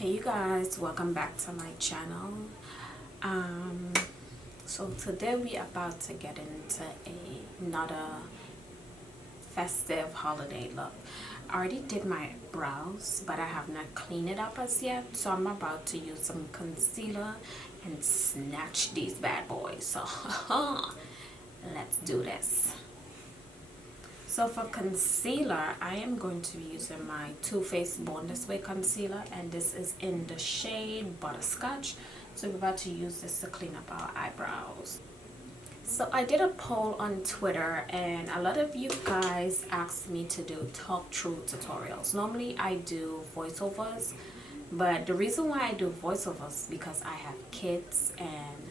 Hey you guys, welcome back to my channel. So today we about to get into another festive holiday look. I already did my brows, but I have not cleaned it up as yet, so I'm about to use some concealer and snatch these bad boys. So let's do this. So for concealer, I am going to be using my Too Faced Born This Way concealer, and this is in the shade Butterscotch. So we're about to use this to clean up our eyebrows. So I did a poll on Twitter, and a lot of you guys asked me to do talk through tutorials. Normally I do voiceovers, but the reason why I do voiceovers is because I have kids and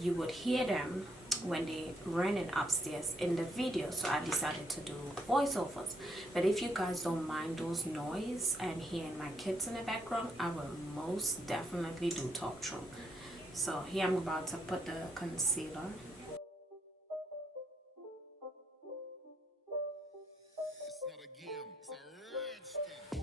you would hear them when they running upstairs in the video, so I decided to do voiceovers. But if you guys don't mind those noise and hearing my kids in the background, I will most definitely do talk through. So here I'm about to put the concealer. It's not a game, it's a rich thing.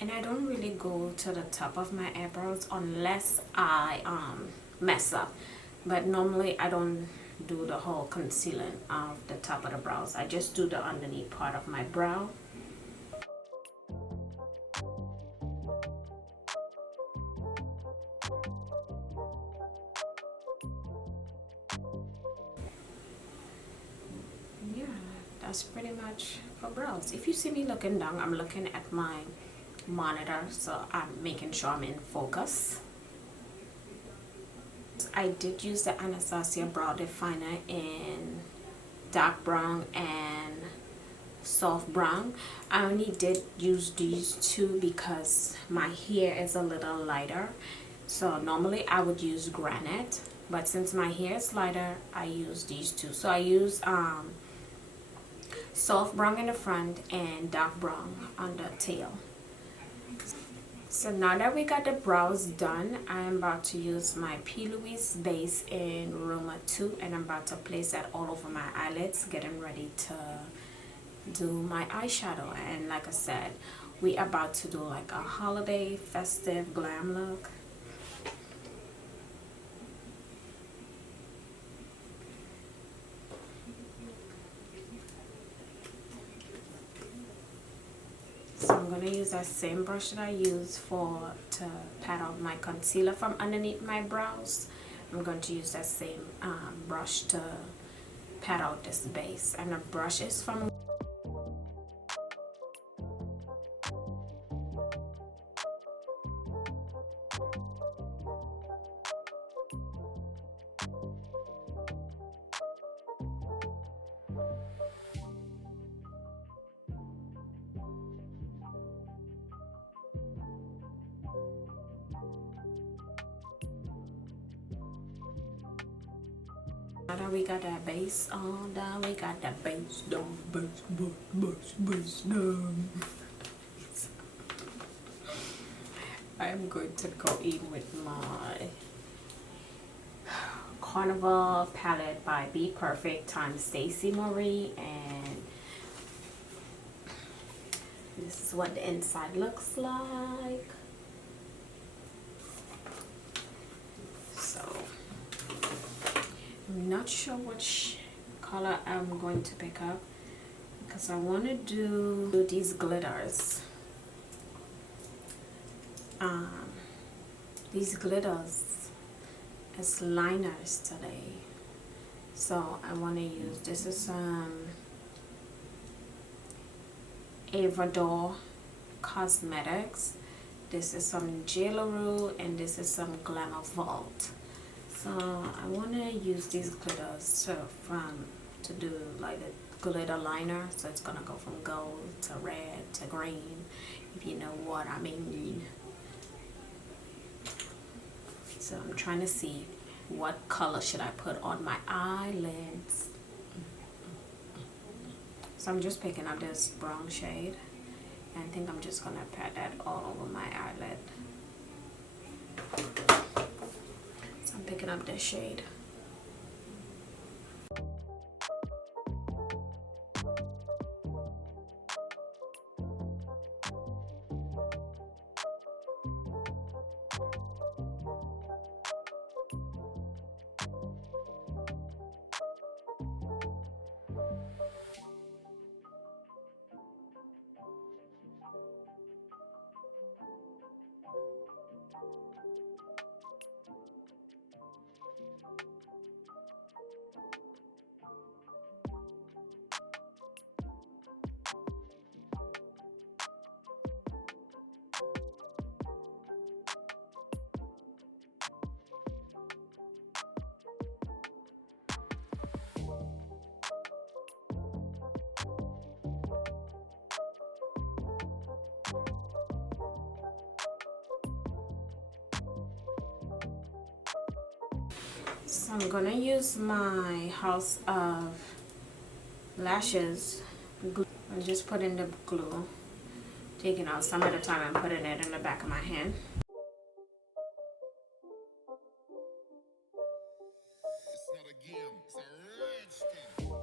And I don't really go to the top of my eyebrows unless I mess up. But normally I don't do the whole concealing of the top of the brows. I just do the underneath part of my brow. Yeah, that's pretty much for brows. If you see me looking down, I'm looking at my monitor, so I'm making sure I'm in focus. I did use the Anastasia brow definer in dark brown and soft brown. I only did use these two because my hair is a little lighter, so normally I would use granite, but since my hair is lighter, I use these two. So I use soft brown in the front and dark brown on the tail. So now that we got the brows done, I'm about to use my P. Louise base in Roma 2, and I'm about to place that all over my eyelids, getting ready to do my eyeshadow. And like I said, we about to do like a holiday festive glam look. So I'm going to use that same brush that I use to pat out my concealer from underneath my brows. I'm going to use that same brush to pat out this base. And the brush is from now that we got that base all done, we got that base done, base done. I'm going to go in with my Carnival palette by Be Perfect times Stacey Marie, and this is what the inside looks like. So I'm not sure which color I'm going to pick up because I want to do these glitters. These glitters as liners today. So I want to use, this is some Avador Cosmetics. This is some J. LaRue, and this is some Glamour Vault. So I want to use these glitters to do like a glitter liner. So it's gonna go from gold to red to green, if you know what I mean. So I'm trying to see what color should I put on my eyelids. So I'm just picking up this brown shade, and I think I'm just gonna pat that all over my eyelid. So I'm picking up this shade. So I'm gonna use my House of Lashes glue. I'm just putting the glue, taking out some at a time and putting it in the back of my hand. It's not a game, it's a rich thing.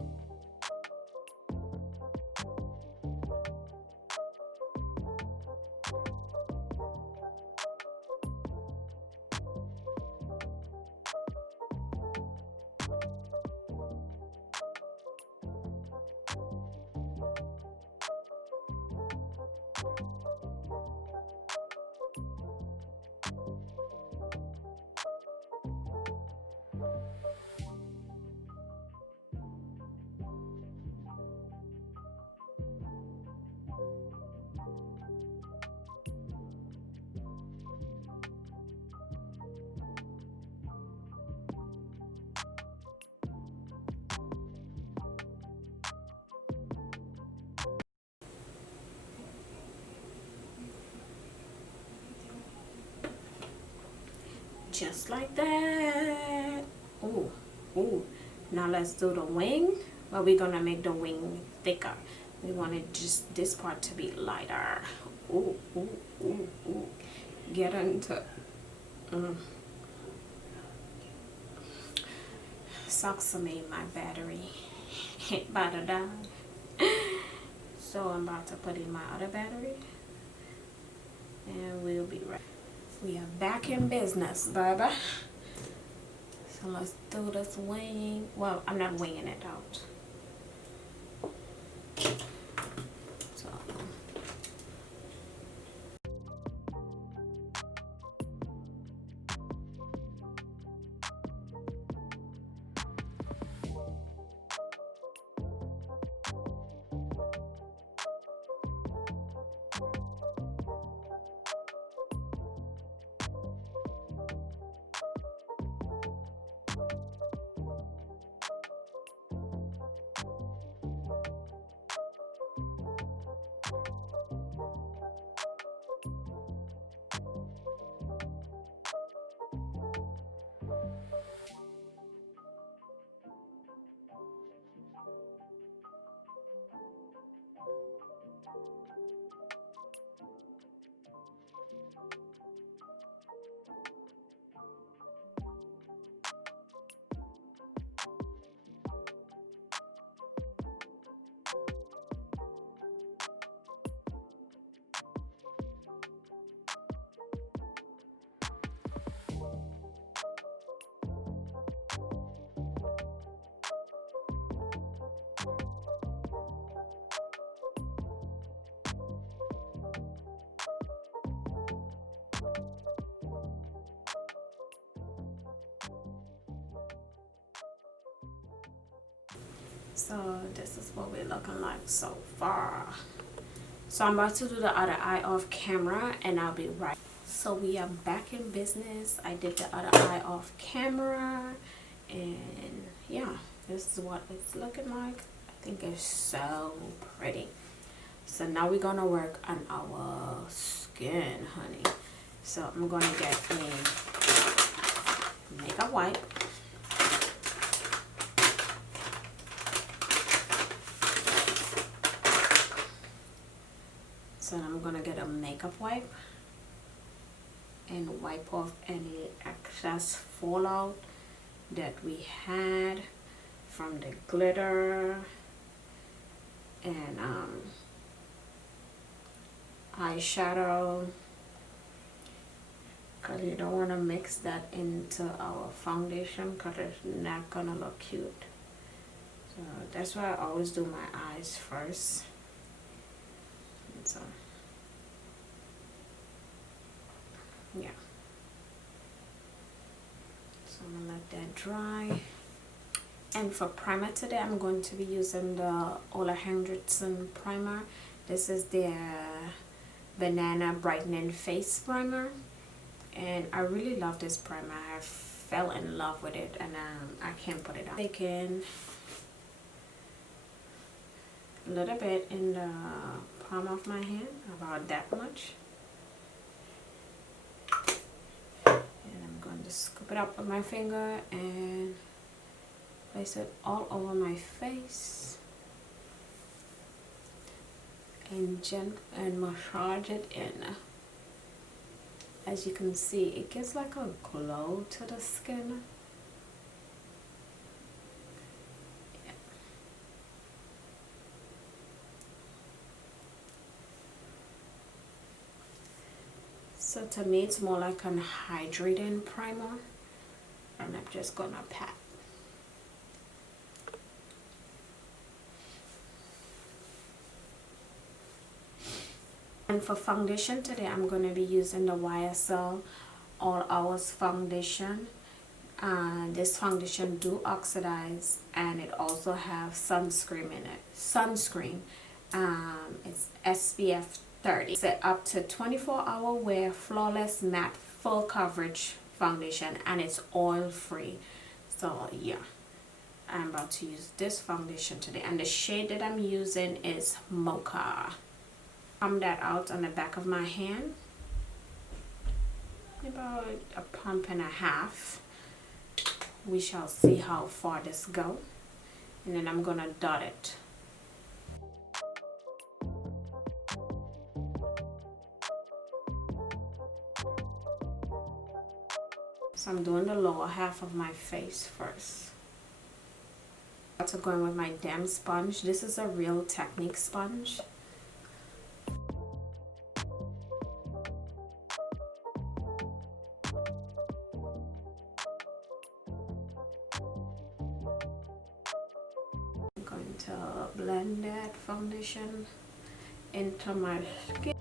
Just like that. Ooh, ooh. Now let's do the wing. But we're gonna make the wing thicker. We want it just this part to be lighter. Ooh, ooh, ooh, ooh. Get into. Sucks to me, my battery about to die. So I'm about to put in my other battery. And we'll be right. We are back in business, baby. So let's do this wing. Well, I'm not winging it out. So So this is what we're looking like so far. So I'm about to do the other eye off camera and I'll be right. So we are back in business. I did the other eye off camera and yeah, this is what it's looking like. I think it's so pretty. So now we're gonna work on our skin, honey. So I'm gonna get a makeup wipe. So I'm gonna get a makeup wipe and wipe off any excess fallout that we had from the glitter and eyeshadow, because you don't want to mix that into our foundation because it's not gonna look cute. So that's why I always do my eyes first. And so yeah, so I'm gonna let that dry. And for primer today, I'm going to be using the Ola Hendrickson primer. This is their banana brightening face primer, and I really love this primer. I fell in love with it, and I can't put it on. Taking a little bit in the palm of my hand, about that much, and I'm going to scoop it up with my finger and place it all over my face and massage it in. As you can see, it gives like a glow to the skin. Yeah. So to me, it's more like an hydrating primer, and I'm just gonna pat. And for foundation today, I'm going to be using the YSL All Hours foundation. This foundation do oxidize, and it also have sunscreen in it. It's SPF 30. It's up to 24-hour wear, flawless matte full coverage foundation, and it's oil free. So yeah, I'm about to use this foundation today, and the shade that I'm using is Mocha. Pump that out on the back of my hand, about a pump and a half. We shall see how far this go, and then I'm gonna dot it. So I'm doing the lower half of my face first. Also going with my damp sponge. This is a Real Technique sponge. To blend that foundation into my skin.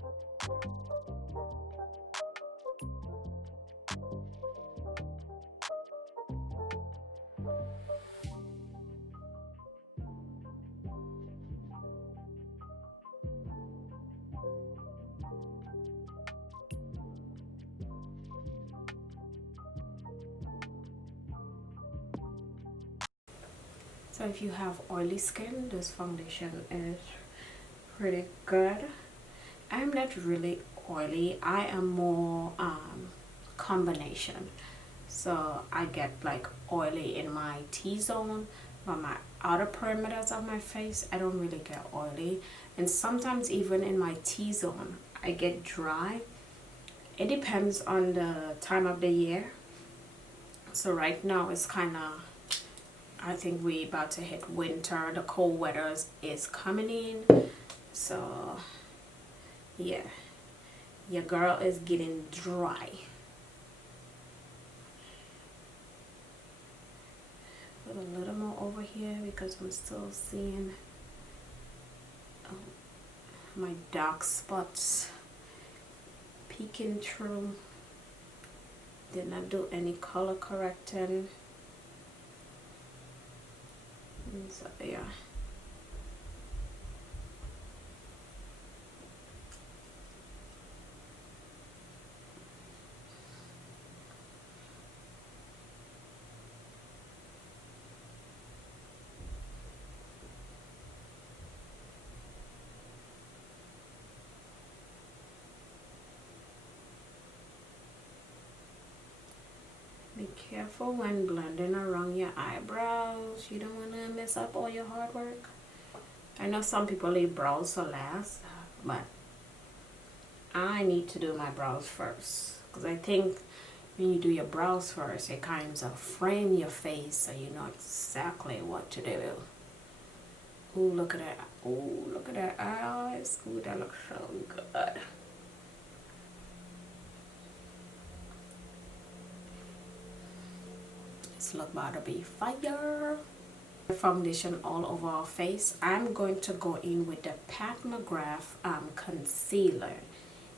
So if you have oily skin, this foundation is pretty good. I'm not really oily. I am more combination. So I get like oily in my T-zone, but my outer perimeters of my face, I don't really get oily. And sometimes even in my T-zone, I get dry. It depends on the time of the year. So right now it's kind of, I think we about to hit winter. The cold weather is coming in. So yeah, your girl is getting dry. Put a little more over here because I'm still seeing my dark spots peeking through. Did not do any color correcting. And so yeah. Be careful when blending around your eyebrows. You don't want to mess up all your hard work. I know some people leave brows for last, but I need to do my brows first because I think when you do your brows first, it kind of frame your face so you know exactly what to do. Ooh, look at that. Ooh, look at that eyes. Ooh, that looks so good. This look about to be fire. Foundation all over our face. I'm going to go in with the Pat McGrath concealer,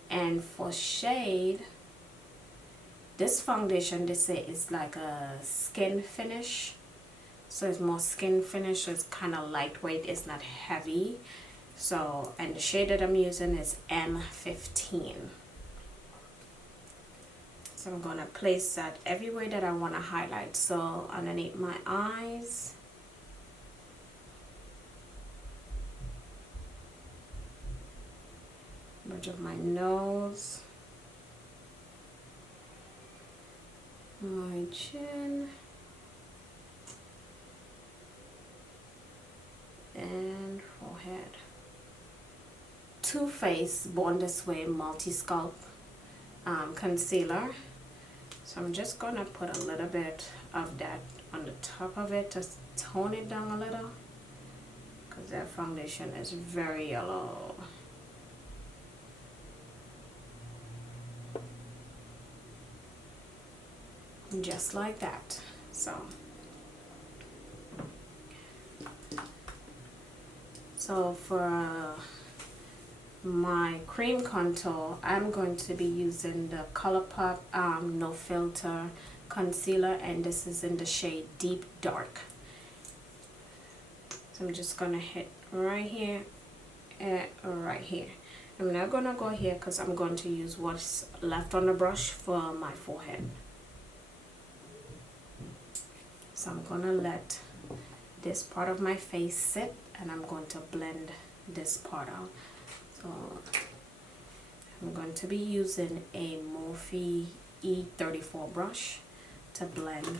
and for shade, this foundation, they say is like a skin finish, so it's more skin finish, so it's kind of lightweight, it's not heavy. So, and the shade that I'm using is M15. So I'm gonna place that everywhere that I want to highlight. So underneath my eyes, bridge of my nose, my chin, and forehead. Too Faced Born This Way Multi Sculpt concealer. So I'm just gonna put a little bit of that on the top of it to tone it down a little, because that foundation is very yellow. Just like that. So for my cream contour, I'm going to be using the ColourPop No Filter concealer, and this is in the shade Deep Dark. So I'm just gonna hit right here and right here. I'm not gonna go here because I'm going to use what's left on the brush for my forehead. So I'm gonna let this part of my face sit, and I'm going to blend this part out. So I'm going to be using a Morphe E34 brush to blend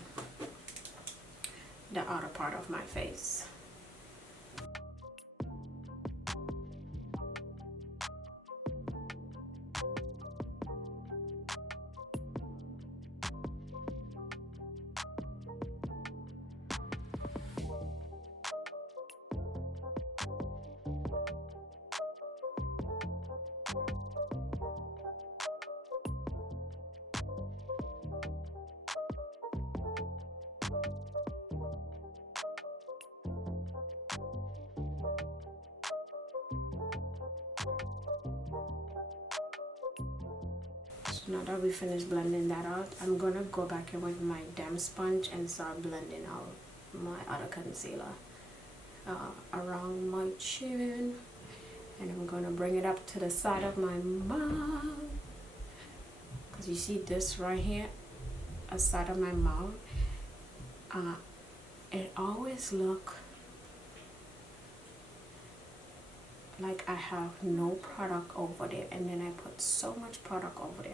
the outer part of my face. Now that we finished blending that out, I'm gonna go back in with my damp sponge and start blending out my other concealer around my chin, and I'm gonna bring it up to the side of my mouth, because you see this right here, a side of my mouth, it always look like I have no product over there, and then I put so much product over there.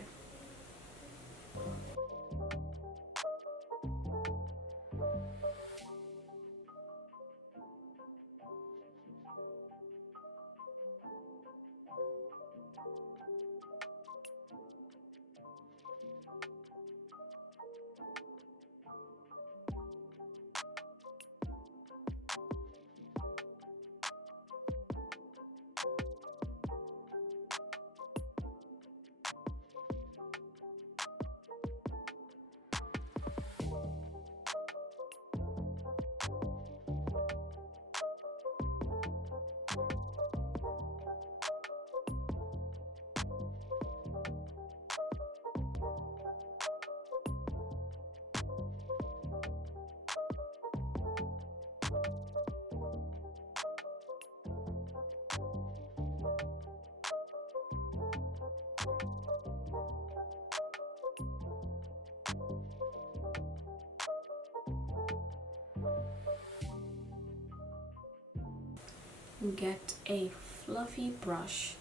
Get a fluffy brush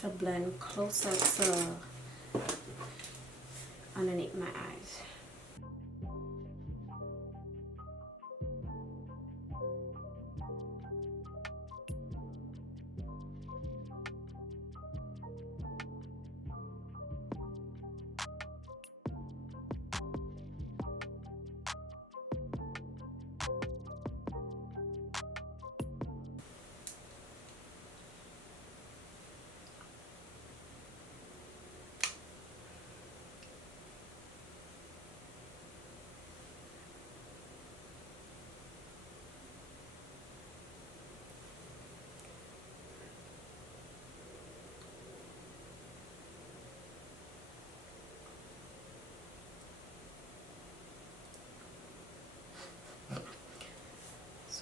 to blend closer to underneath my eyes.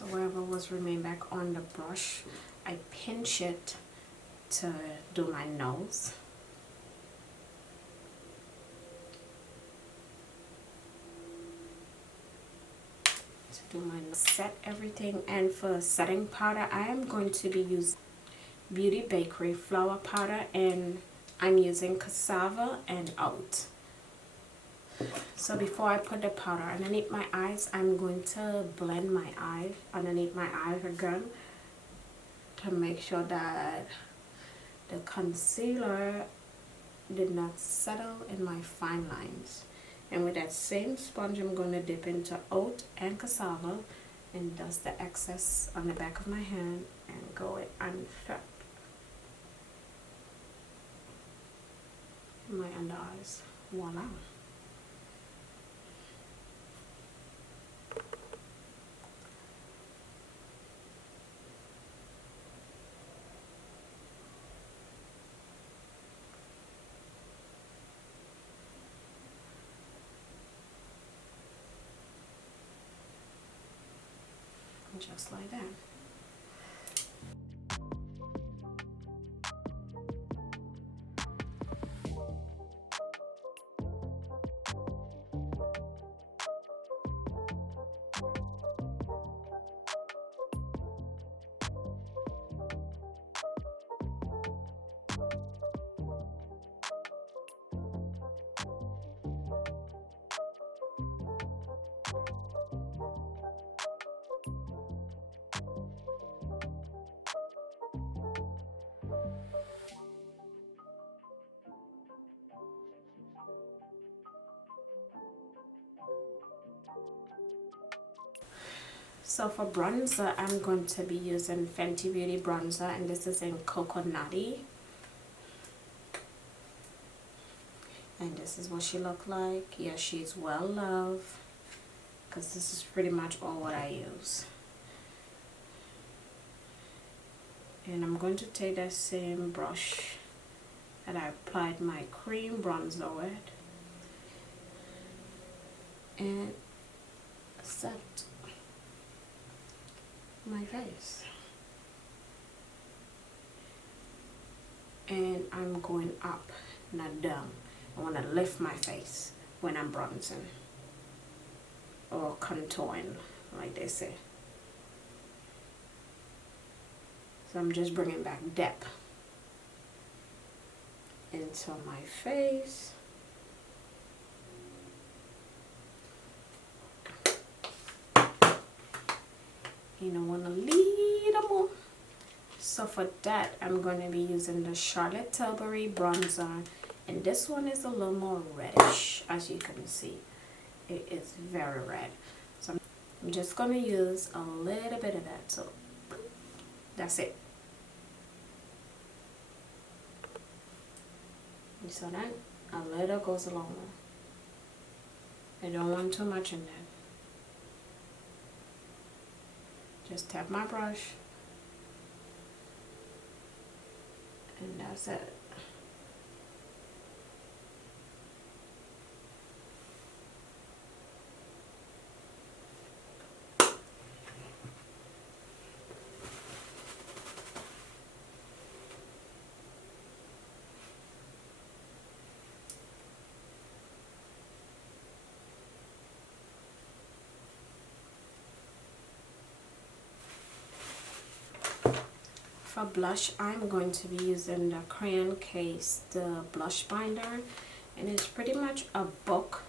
So wherever was remain back on the brush, I pinch it to do my nose. Set everything, and for setting powder I am going to be using Beauty Bakery flour powder, and I'm using cassava and oat. So before I put the powder underneath my eyes, I'm going to blend my eye underneath my eyes again to make sure that the concealer did not settle in my fine lines. And with that same sponge, I'm going to dip into oat and cassava and dust the excess on the back of my hand and go it unfat my under eyes. Voila. Just like that. So for bronzer, I'm going to be using Fenty Beauty bronzer, and this is in Coconutty. And this is what she looked like. Yeah, she's well loved, because this is pretty much all what I use. And I'm going to take that same brush that I applied my cream bronzer with and set my face. And I'm going up, not down. I want to lift my face when I'm bronzing or contouring, like they say. So I'm just bringing back depth into my face. You don't want to lead them more. So for that, I'm going to be using the Charlotte Tilbury bronzer, and this one is a little more reddish, as you can see. It is very red. So I'm just going to use a little bit of that. So that's it. You saw that? A little goes a long way. I don't want too much in there. Just tap my brush, and that's it. For blush, I'm going to be using the Crayon Case, the blush binder, and it's pretty much a book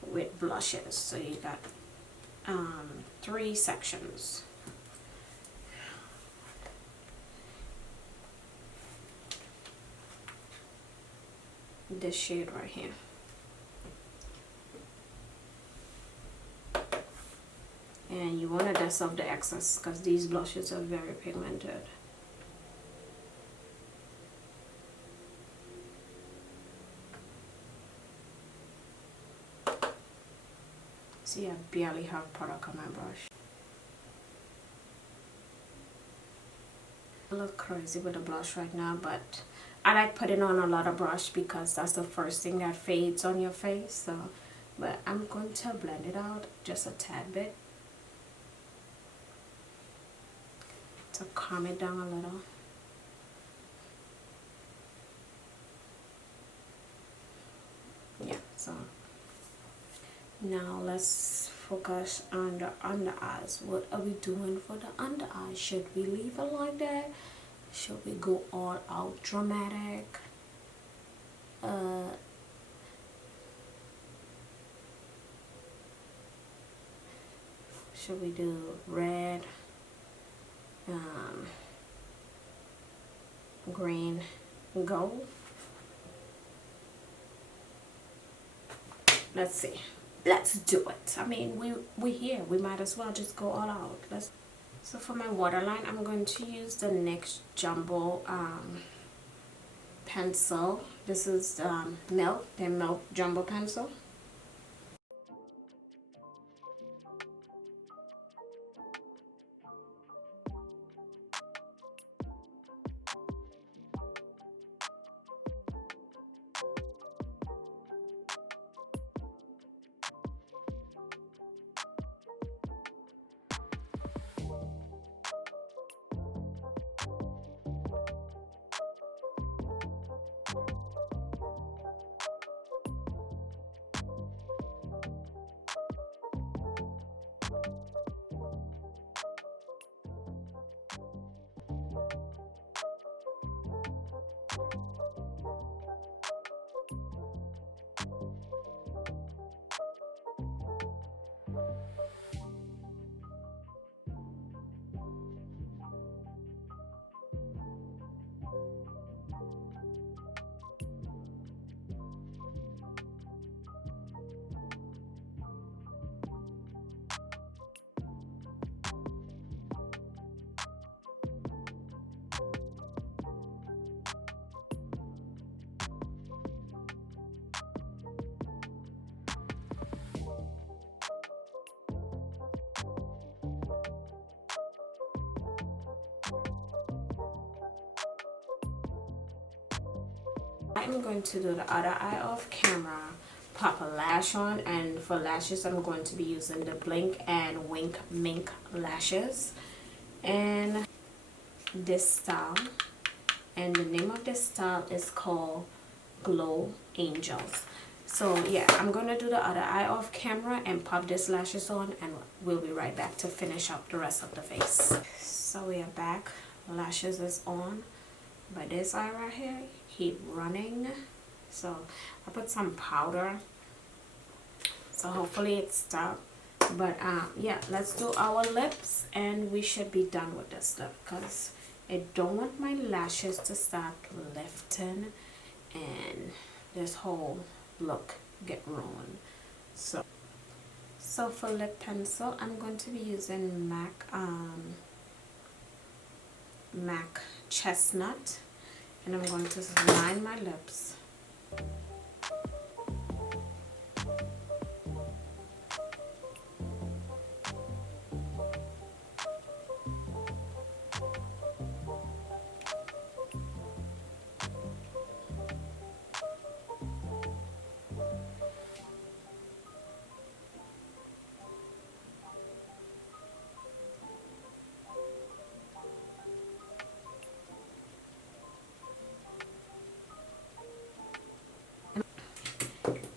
with blushes. So you got 3 sections. This shade right here. And you want to dust off the excess because these blushes are very pigmented. See, I barely have product on my brush. I look crazy with the blush right now, but I like putting on a lot of brush because that's the first thing that fades on your face. So, but I'm going to blend it out just a tad bit. to calm it down a little. Yeah, so now let's focus on the under eyes. What are we doing for the under eyes? Should we leave it like that? Should we go all out dramatic? Should we do red, green, gold? Let's see. Let's do it. I mean, we here. We might as well just go all out. So for my waterline, I'm going to use the NYX Jumbo pencil. This is the Milk Jumbo pencil. I'm going to do the other eye off camera, pop a lash on, and for lashes I'm going to be using the Blink and Wink Mink lashes and this style, and the name of this style is called Glow Angels. So yeah, I'm gonna do the other eye off camera and pop this lashes on, and we'll be right back to finish up the rest of the face. So we are back. Lashes is on, but this eye right here keep running, so I put some powder, so hopefully it stopped. But yeah, let's do our lips and we should be done with this stuff, because I don't want my lashes to start lifting and this whole look get ruined. So for lip pencil, I'm going to be using MAC Chestnut, and I'm going to line my lips.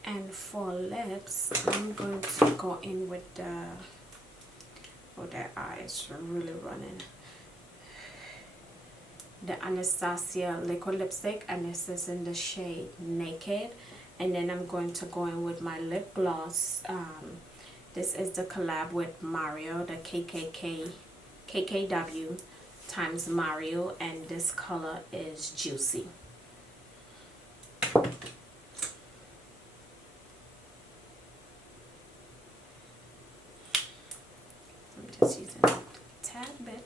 And for lips, I'm going to go in with the, oh, their eyes are really running, the Anastasia liquid lipstick, and this is in the shade Naked. And then I'm going to go in with my lip gloss. This is the collab with Mario, the KKW times Mario, and this color is Juicy. I'm just using a tad bit.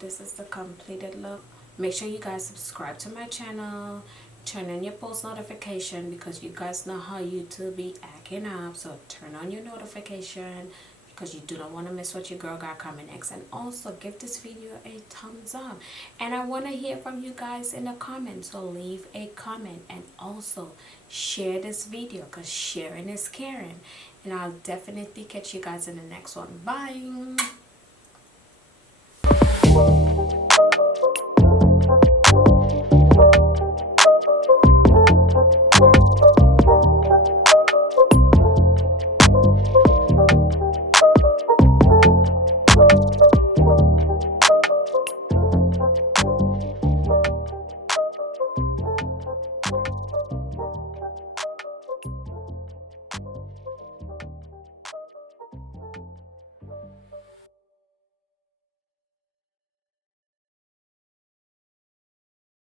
this is the completed look. Make sure you guys subscribe to my channel, turn on your post notification, because you guys know how YouTube be acting up. So turn on your notification, because you do not want to miss what your girl got coming next. And also give this video a thumbs up, and I want to hear from you guys in the comments, so leave a comment. And also share this video, because sharing is caring. And I'll definitely catch you guys in the next one. Bye.